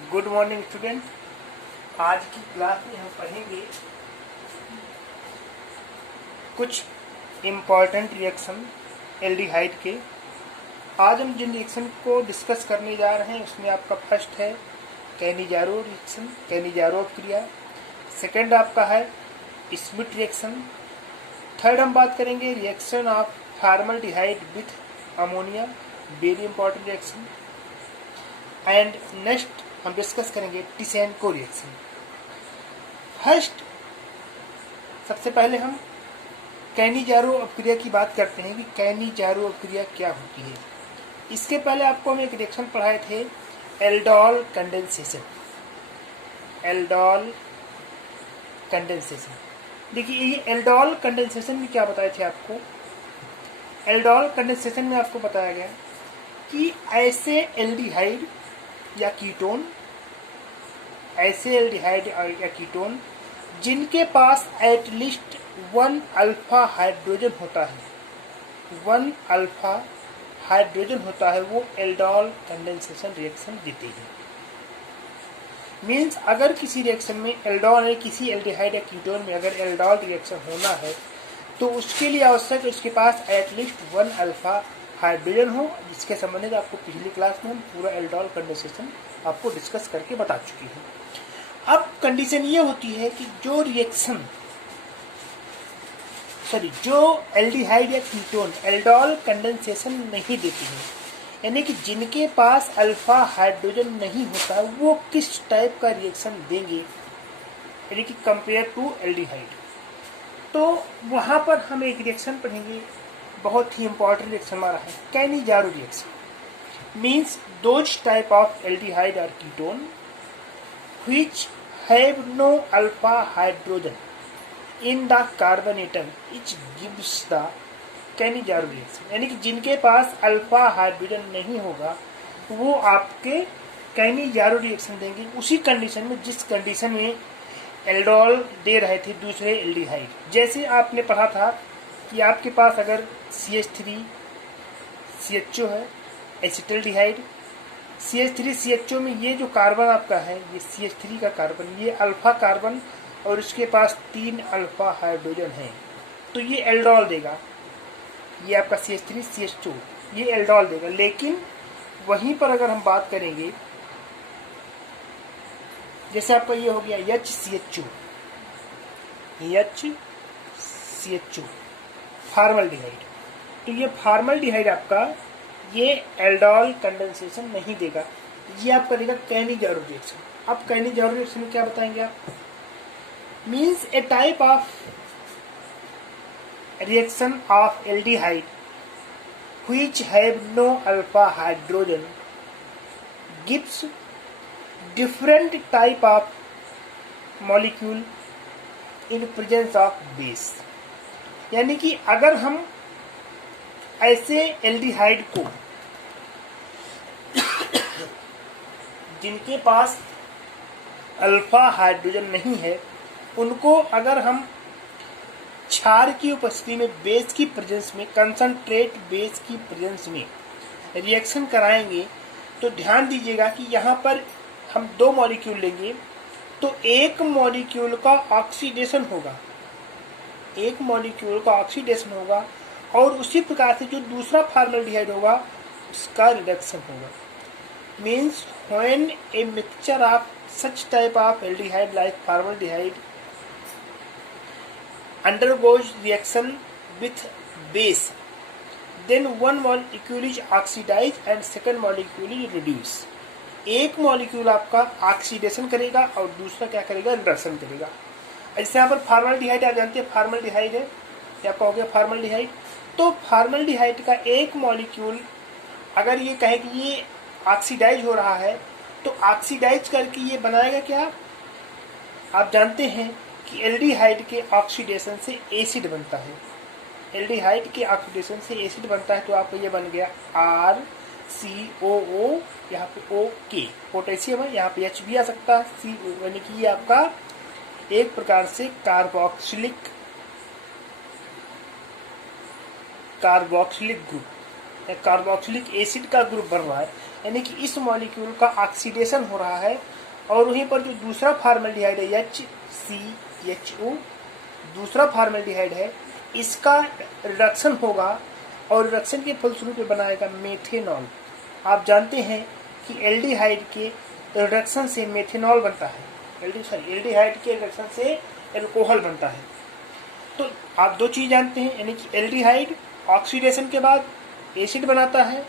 Good morning student. आज की class में हम पढ़ेंगे कुछ इम्पॉर्टेंट रिएक्शन एल्डिहाइड के। आज हम जिन रिएक्शन को डिस्कस करने जा रहे हैं उसमें आपका फर्स्ट है कैनिजारो रिएक्शन, कैनिजारो क्रिया। सेकंड आपका है स्मिथ रिएक्शन। थर्ड हम बात करेंगे reaction of formaldehyde with ammonia, very important reaction. And next हम डिस्कस करेंगे टिसेनको रिएक्शन। फर्स्ट सबसे पहले हम कैनिजारो अपक्रिया की बात करते हैं कि कैनिजारो अपक्रिया क्या होती है। इसके पहले आपको हम एक रिएक्शन पढ़ाए थे एल्डोल कंडेंसेशन। एल्डोल कंडेंसेशन, देखिए ये एल्डोल कंडेंसेशन में क्या बताए थे आपको। एल्डोल कंडेंसेशन में आपको बताया गया कि ऐसे एल्डिहाइड या कीटोन, ऐसे एल्डिहाइड या कीटोन जिनके पास एटलीस्ट 1 अल्फा हाइड्रोजन होता है, 1 अल्फा हाइड्रोजन होता है, वो एल्डोल कंडेंसेशन रिएक्शन देते हैं। मीन्स अगर किसी रिएक्शन में एल्डोल है, किसी एल्डिहाइड या कीटोन में अगर एल्डोल रिएक्शन होना है तो उसके लिए आवश्यक है उसके पास एटलीस्ट 1 अल्फा हाइड्रोजन हो, जिसके संबंधित आपको पिछली क्लास में हम पूरा एल्डोल कंडेंसेशन आपको डिस्कस करके बता चुके हैं। अब कंडीशन ये होती है कि जो रिएक्शन जो एल्डिहाइड या कीटोन एल्डोल कंडेंसेशन नहीं देती है, यानी कि जिनके पास अल्फा हाइड्रोजन नहीं होता है, वो किस टाइप का रिएक्शन देंगे यानी कि कंपेयर टू एल्डिहाइड। तो वहाँ पर हम एक रिएक्शन पढ़ेंगे, बहुत ही इंपॉर्टेंट रिएक्शन हमारा है Cannizzaro reaction. Means those type of aldehyde और ketone which have no alpha hydrogen in the carbon atom which gives the Cannizzaro reaction, यानी कि जिनके पास अल्फा हाइड्रोजन नहीं होगा वो आपके कैनिजारो रिएक्शन देंगे उसी कंडीशन में जिस कंडीशन में एल्डोल दे रहे थे दूसरे एल्डिहाइड। जैसे आपने पढ़ा था कि आपके पास अगर CH3 CHO है, एसिटल्डिहाइड CH3 CHO में ये जो कार्बन आपका है, ये CH3 का कार्बन, ये अल्फा कार्बन और इसके पास 3 अल्फा हाइड्रोजन है, तो ये एल्डोल देगा। ये आपका CH3 CHO ये एल्डोल देगा। लेकिन वहीं पर अगर हम बात करेंगे, जैसे आपका ये हो गया HCHO, फॉर्मल्डिहाइड, तो ये फॉर्मल्डिहाइड आपका ये एल्डोल कंडेंसेशन नहीं देगा, ये आपका देगा कैनिजारो रिएक्शन। अब कैनिजारो रिएक्शन में क्या बताएंगे आप, means A type of reaction of aldehyde which have no alpha hydrogen gives different type of molecule in presence of base। यानी कि अगर हम ऐसे एल्डिहाइड को जिनके पास अल्फा हाइड्रोजन नहीं है, उनको अगर हम क्षार की उपस्थिति में, बेस की प्रेजेंस में, कंसंट्रेट बेस की प्रेजेंस में रिएक्शन कराएंगे, तो ध्यान दीजिएगा कि यहाँ पर हम 2 मॉलिक्यूल लेंगे तो एक मॉलिक्यूल का ऑक्सीडेशन होगा, एक मॉलिक्यूल का ऑक्सीडेशन होगा और उसी प्रकार से जो दूसरा फॉर्मल्डिहाइड होगा उसका रिडक्शन होगा। Means when a mixture of such type of aldehyde like formaldehyde undergoes reaction with base, then one molecule is oxidized and second molecule is reduced। एक मॉलिक्यूल आपका ऑक्सीडेशन करेगा और दूसरा क्या करेगा, रिडक्शन करेगा। जैसे यहाँ पर फॉर्मल्डिहाइड आप जानते हैं फॉर्मल्डिहाइड है, या कहोगे फॉर्मल्डिहाइड, तो फॉर्मल्डिहाइड का एक मॉलिक्यूल अगर ये कहे कि ये ऑक्सीडाइज हो रहा है तो ऑक्सीडाइज करके ये बनाएगा क्या, आप जानते हैं कि एल्डिहाइड के ऑक्सीडेशन से एसिड बनता है, एल्डिहाइड के ऑक्सीडेशन से एसिड बनता है, तो आपको ये बन गया RCOO, यहाँ पे OK पोटेशियम है, यहाँ पे H भी आ सकता है, CO, यानी कि ये आपका एक प्रकार से कार्बोक्सिलिक ग्रुप, कार्बोक्सिलिक एसिड का ग्रुप बन रहा है, यानी कि इस मॉलिक्यूल का ऑक्सीडेशन हो रहा है और वहीं पर जो दूसरा फॉर्मल्डिहाइड है HCHO, दूसरा फॉर्मल्डिहाइड है, इसका रिडक्शन होगा और रिडक्शन के फलस्वरूप बनाएगा मेथेनॉल। आप जानते हैं कि एल्डिहाइड के रिडक्शन से मेथेनॉल बनता है, एल्डिहाइड के रिडक्शन से एल्कोहल बनता है। तो आप दो चीज जानते हैं, यानी कि एल्डिहाइड ऑक्सीडेशन के बाद एसिड बनाता है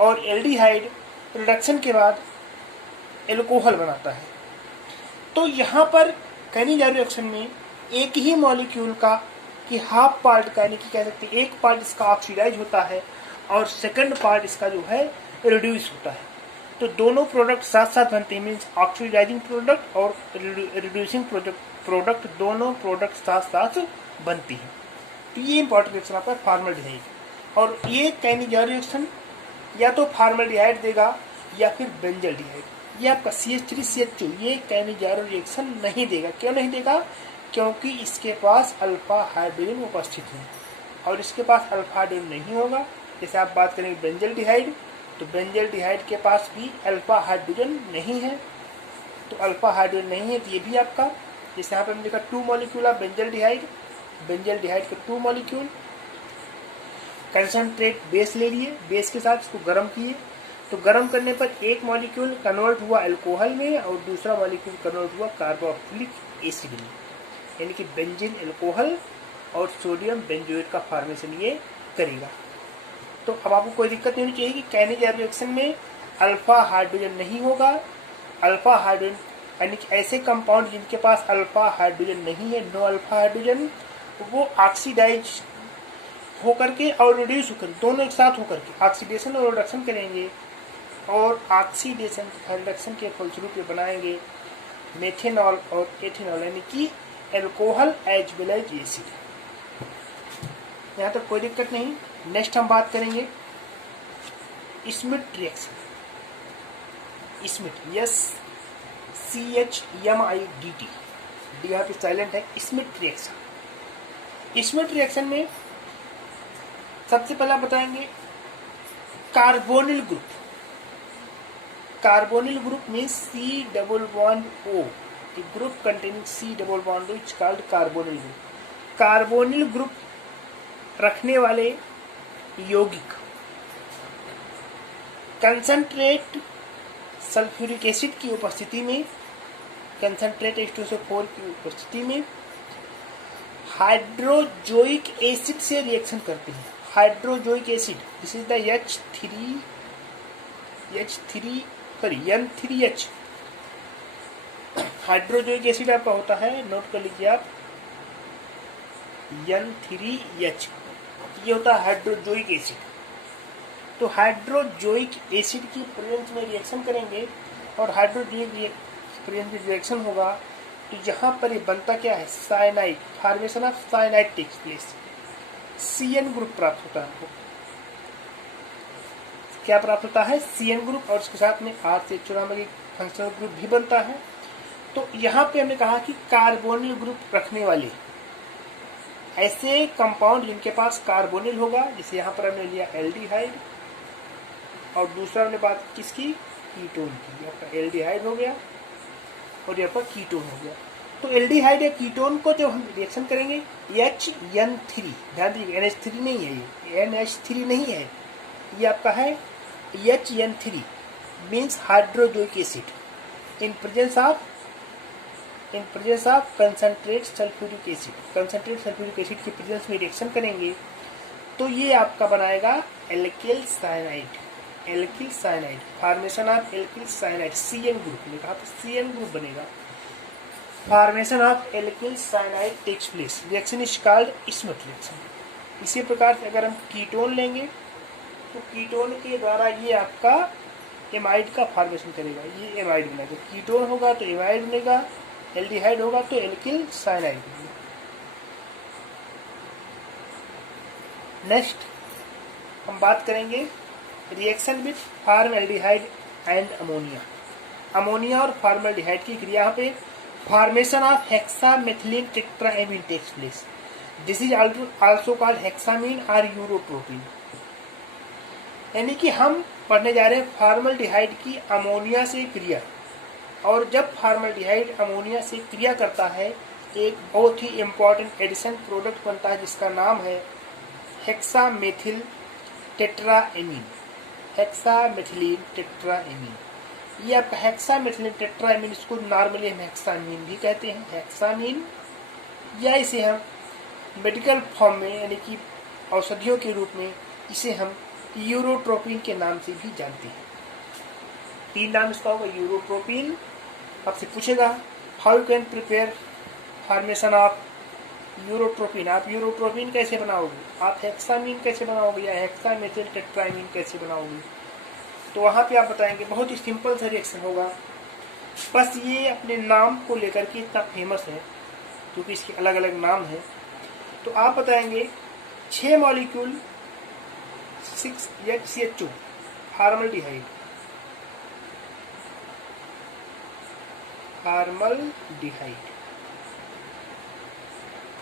और एल्डिहाइड रिडक्शन के बाद एल्कोहल बनाता है। तो यहाँ पर कैनिजार रिएक्शन में एक ही मॉलिक्यूल का कि हाफ पार्ट का, यानी कि कह सकते हैं एक पार्ट इसका ऑक्सीडाइज होता है और सेकंड पार्ट इसका जो है रिड्यूस होता है। तो दोनों प्रोडक्ट साथ साथ बनते हैं, मीन्स ऑक्सीडाइजिंग प्रोडक्ट और रिड्यूसिंग प्रोडक्ट दोनों प्रोडक्ट साथ साथ बनती हैं। तो ये इंपॉर्टेंट रिएक्शन आपका फॉर्मल्डिहाइड, और ये कैनिजार रिएक्शन या तो फॉर्मल्डिहाइड देगा या फिर बेंजल्डिहाइड। ये आपका CH3CH2 ये कैनिजार रिएक्शन नहीं देगा। क्यों नहीं देगा? क्योंकि इसके पास अल्फा हाइड्रोजन उपस्थित है और इसके पास अल्फा हाइड्रोजन नहीं होगा। जैसे आप बात करेंगे बेंजल्डिहाइड, तो बेंजल्डिहाइड के पास भी अल्फा हाइड्रोजन नहीं है, तो अल्फा हाइड्रोजन नहीं है, तो ये भी आपका, जैसे यहाँ पे हमने देखा 2 मॉलिक्यूल ऑफ बेंजल्डिहाइड के 2 मॉलिक्यूल, कंसंट्रेट बेस ले लिए, बेस के साथ इसको गर्म किए, तो गर्म करने पर एक मॉलिक्यूल कन्वर्ट हुआ अल्कोहल में और दूसरा मॉलिक्यूल कन्वर्ट हुआ कार्बोक्सिलिक एसिड में, यानी कि बेंजीन अल्कोहल और सोडियम बेंजोएट का फॉर्मेशन ये करेगा। तो अब आपको कोई दिक्कत नहीं होनी चाहिए कि कैनिजार रिएक्शन में अल्फा हाइड्रोजन नहीं होगा। अल्फा हाइड्रोजन यानी कि ऐसे कंपाउंड जिनके पास अल्फा हाइड्रोजन नहीं है, नो अल्फा हाइड्रोजन, वो ऑक्सीडाइज होकर के और रिड्यूस होकर, दोनों एक साथ होकर के ऑक्सीडेशन और रिडक्शन करेंगे और ऑक्सीडेशन रिडक्शन के फलस्वरूप बनाएंगे मेथेनॉल और एथेनॉल, यानी कि alcohol as well as acid. यहाँ तक कोई दिक्कत नहीं। नेक्स्ट हम बात करेंगे Schmidt reaction. Schmidt SCHMIDT, D यहाँ पे साइलेंट है। स्मिथ रिएक्शन, स्मिथ रिएक्शन में सबसे पहले बताएंगे carbonyl group. Carbonyl group means C double bond O, the group containing C double bond O is called carbonyl group. Carbonyl group रखने वाले यौगिक कंसंट्रेट सल्फ्यूरिक एसिड की उपस्थिति में, कंसंट्रेट H2SO4 की उपस्थिति में हाइड्रोजोइक एसिड से रिएक्शन करते हैं। Hydrazoic acid, this is the N3H। Hydrazoic acid आपका होता है, नोट कर लीजिए आप, N3H, ये होता है हाइड्रोजोइक एसिड। तो हाइड्रोजोइक एसिड की प्रेजेंस में रिएक्शन करेंगे और हाइड्रोजोइक प्रेजेंस में रिएक्शन होगा, तो यहाँ पर ये बनता क्या है? Cyanide, formation of cyanide takes place. CN group प्राप्त होता है आपको। क्या प्राप्त होता है? CN ग्रुप, और इसके साथ में R-CH4 फंक्शनल ग्रुप भी बनता है। तो यहाँ पे हमने कहा कि कार्बोनिल ग्रुप रखने वाले ऐसे कंपाउंड जिनके पास कार्बोनिल होगा, जैसे यहाँ पर हमने लिया एल्डिहाइड और दूसरा हमने बात किसकी? कीटोन की। यहाँ पर एल्डिहाइड हो गया और यहाँ पर कीटोन हो गया। तो एल्डिहाइड या कीटोन को जब हम रिएक्शन करेंगे HN3, ध्यान दीजिए NH3 नहीं है, ये NH3 नहीं है, ये आपका है HN3 means hydrazoic acid in presence of concentrate sulphuric acid. Concentrate sulphuric acid की प्रेजेंस में रिएक्शन करेंगे तो ये आपका बनाएगा alkyl cyanide. Alkyl cyanide, formation of alkyl cyanide, CN group ने कहा तो CN ग्रुप बनेगा। Formation of alkyl cyanide takes place, reaction is called Schmidt reaction. इसी प्रकार से अगर हम कीटोन लेंगे तो कीटोन के द्वारा ये आपका एमाइड का फॉर्मेशन करेगा, ये एमाइड बनेगा। कीटोन होगा तो एमाइड बनेगा, एल्डिहाइड होगा तो एल्किल साइनाइड बनेगा। नेक्स्ट हम बात करेंगे reaction with formaldehyde and ammonia. Ammonia और फॉर्मल्डिहाइड की क्रिया यहाँ पे formation of hexamethylene tetramine takes place. This is also called hexamine और यूरोट्रोपिन। यानी कि हम पढ़ने जा रहे हैं फॉर्मल्डिहाइड की अमोनिया से क्रिया। और जब फॉर्मल्डिहाइड अमोनिया से क्रिया करता है एक बहुत ही इम्पॉर्टेंट एडिशन प्रोडक्ट बनता है जिसका नाम है हेक्सामेथिल टेट्राएमीन। हेक्सामेथिलीन टेट्राएमीन, ये आपका हेक्सामेथिलीन टेट्राएमीन, इसको नॉर्मली हम हेक्सामीन भी कहते हैं, हेक्सामीन, या इसे हम मेडिकल फॉर्म में यानी कि औषधियों के रूप में इसे हम यूरोट्रोपिन के नाम से भी जानते हैं। 3 नाम इसका होगा यूरोट्रोपिन। आपसे पूछेगा how you can prepare formation of urotropine, आप यूरोट्रोपिन कैसे बनाओगे, आप हेक्सामीन कैसे बनाओगे या हेक्सामेथिल टेट्राएमीन कैसे बनाओगे। तो वहाँ पे आप बताएंगे बहुत ही सिंपल सा रिएक्शन होगा। बस ये अपने नाम को लेकर के इतना फेमस है क्योंकि इसके अलग अलग नाम है। तो आप बताएंगे 6 मॉलिक्यूल 6HCHO फॉर्मल्डिहाइड,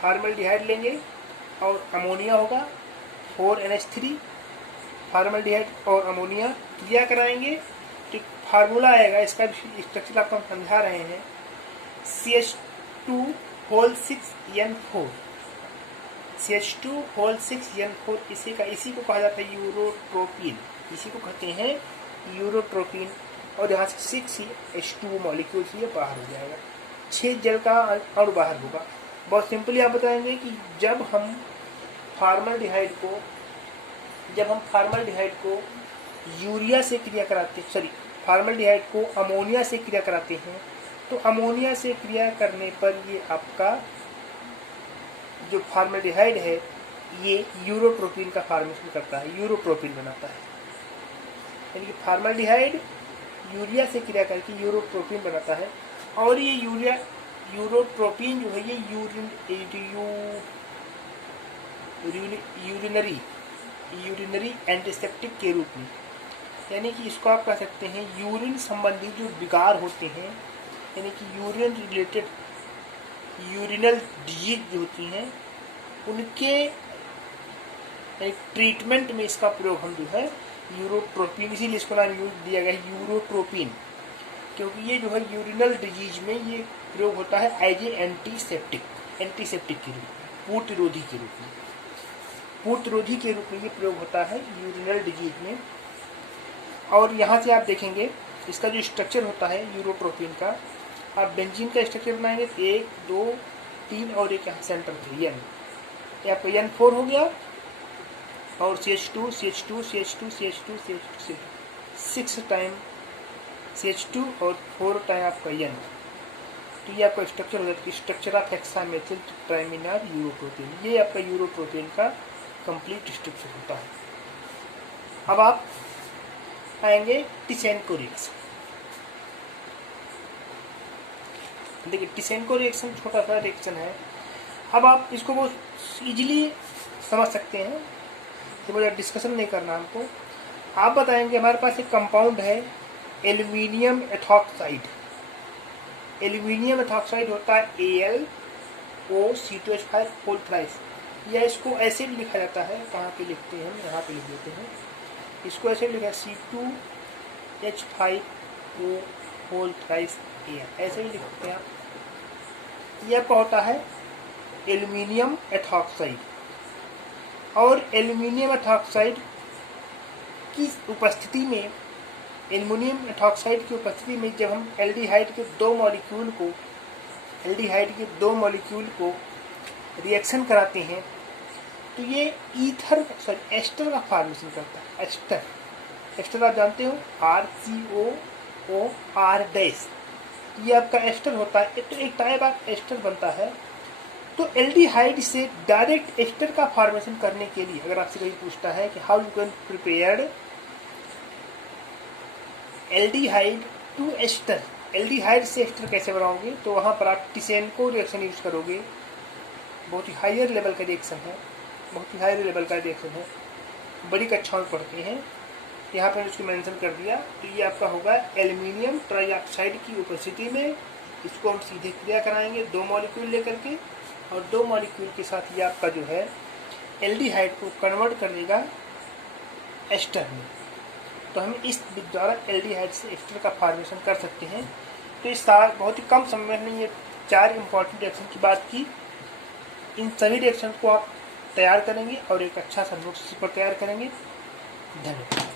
फॉर्मल्डिहाइड लेंगे और अमोनिया होगा 4NH3। फॉर्मल्डिहाइड और अमोनिया क्रिया कराएंगे तो फार्मूला आएगा, इसका स्ट्रक्चर आपको हम समझा रहे हैं, CH2 6N4, CH2 6N4, इसी को कहा जाता है यूरोट्रोपिन, इसी को कहते हैं यूरोट्रोपिन। और यहाँ से 6H2 मॉलिक्यूल से ये बाहर हो जाएगा, 6 जल का अणु बाहर होगा। बहुत सिंपली आप बताएंगे कि जब हम फॉर्मल्डिहाइड को यूरिया से क्रिया कराते हैं, फॉर्मल्डिहाइड को अमोनिया से क्रिया कराते हैं, तो अमोनिया से क्रिया करने पर ये आपका जो फॉर्मल्डिहाइड है ये यूरोट्रोपिन का फॉर्मेशन करता है, यूरोट्रोपिन बनाता है। यानी कि फॉर्मल्डिहाइड यूरिया से क्रिया करके यूरोट्रोपिन बनाता है। और ये यूरोट्रोपिन जो है ये यूरिनरी एंटीसेप्टिक के रूप में, यानी कि इसको आप कह सकते हैं यूरिन संबंधी जो विकार होते हैं, यानी कि यूरिन रिलेटेड यूरिनल डिजीज जो होती हैं उनके ट्रीटमेंट में इसका प्रयोग हम जो है यूरोट्रोपिन, इसीलिए इसको नाम दिया गया है यूरोट्रोपिन, क्योंकि ये जो है यूरिनल डिजीज में ये प्रयोग होता है एज ए एंटीसेप्टिक के रूप में, पूर्तिरोधी के रूप में ये प्रयोग होता है यूरिनल डिजीज में। और यहाँ से आप देखेंगे इसका जो स्ट्रक्चर होता है यूरोट्रोपिन का, आप बेंजीन का स्ट्रक्चर बनाएंगे 1 2 3 और एक यहाँ सेंटर पे N, यहाँ पे N4 हो गया और CH2 6 टाइम CH2 और 4 टाइम आपका N, तो ये आपका स्ट्रक्चर हो जाता है, स्ट्रक्चर ऑफ हेक्सामेथिल टेट्राएमीन और यूरोट्रोपिन। ये आपका यूरोट्रोपिन का कंप्लीट स्ट्रक्चर होता है। अब आप आएंगे टिसेनको रिएक्शन। देखिए टिसेनको रिएक्शन छोटा सा रिएक्शन है। अब आप इसको बहुत इजीली समझ सकते हैं, तो मुझे डिस्कशन नहीं करना हमको। आप बताएंगे हमारे पास एक कंपाउंड है एल्यूमिनियम एथॉक्साइड। एल्यूमिनियम एथॉक्साइड होता है AlO2H5 या इसको ऐसे भी लिखा जाता है, कहाँ पे लिखते हैं हम, यहाँ पे लिख देते हैं, इसको ऐसे भी लिखा C2H5O ऐसे भी लिखते हैं आप। यह आपका होता है एल्यूमिनियम एथॉक्साइड। और एल्यूमिनियम एथॉक्साइड की उपस्थिति में, एल्यूमिनियम एथॉक्साइड की उपस्थिति में जब हम एल्डिहाइड के दो मॉलिक्यूल को रिएक्शन कराते हैं तो ये एस्टर का फॉर्मेशन करता है। एस्टर आप जानते हो, RCOOR डैश, ये आपका एस्टर होता है। तो एक टाइप ऑफ एस्टर बनता है। तो एल्डिहाइड से डायरेक्ट एस्टर का फॉर्मेशन करने के लिए अगर आपसे कोई पूछता है कि how you can prepare aldehyde to ester, aldehyde से एस्टर कैसे बनाओगे, तो वहाँ पर आप टिसेनको रिएक्शन यूज करोगे। बहुत ही हायर लेवल का रिएक्शन है, बड़ी कक्षाओं में पढ़ते हैं। यहाँ पर इसको मेंशन कर दिया। तो ये आपका होगा एल्यूमिनियम ट्राइऑक्साइड की उपस्थिति में, इसको हम सीधे क्रिया कराएंगे 2 मॉलिक्यूल लेकर के, और 2 मॉलिक्यूल के साथ ये आपका जो है एल्डिहाइड को कन्वर्ट कर देगा एस्टर में। तो हम इस द्वारा एल्डिहाइड से एस्टर का फॉर्मेशन कर सकते हैं। तो इस साथ बहुत ही कम समय में ये 4 इंपॉर्टेंट रिएक्शन की बात की। इन सभी रिएक्शन को आप तैयार करेंगे और एक अच्छा सा नोट्स पर तैयार करेंगे। धन्यवाद।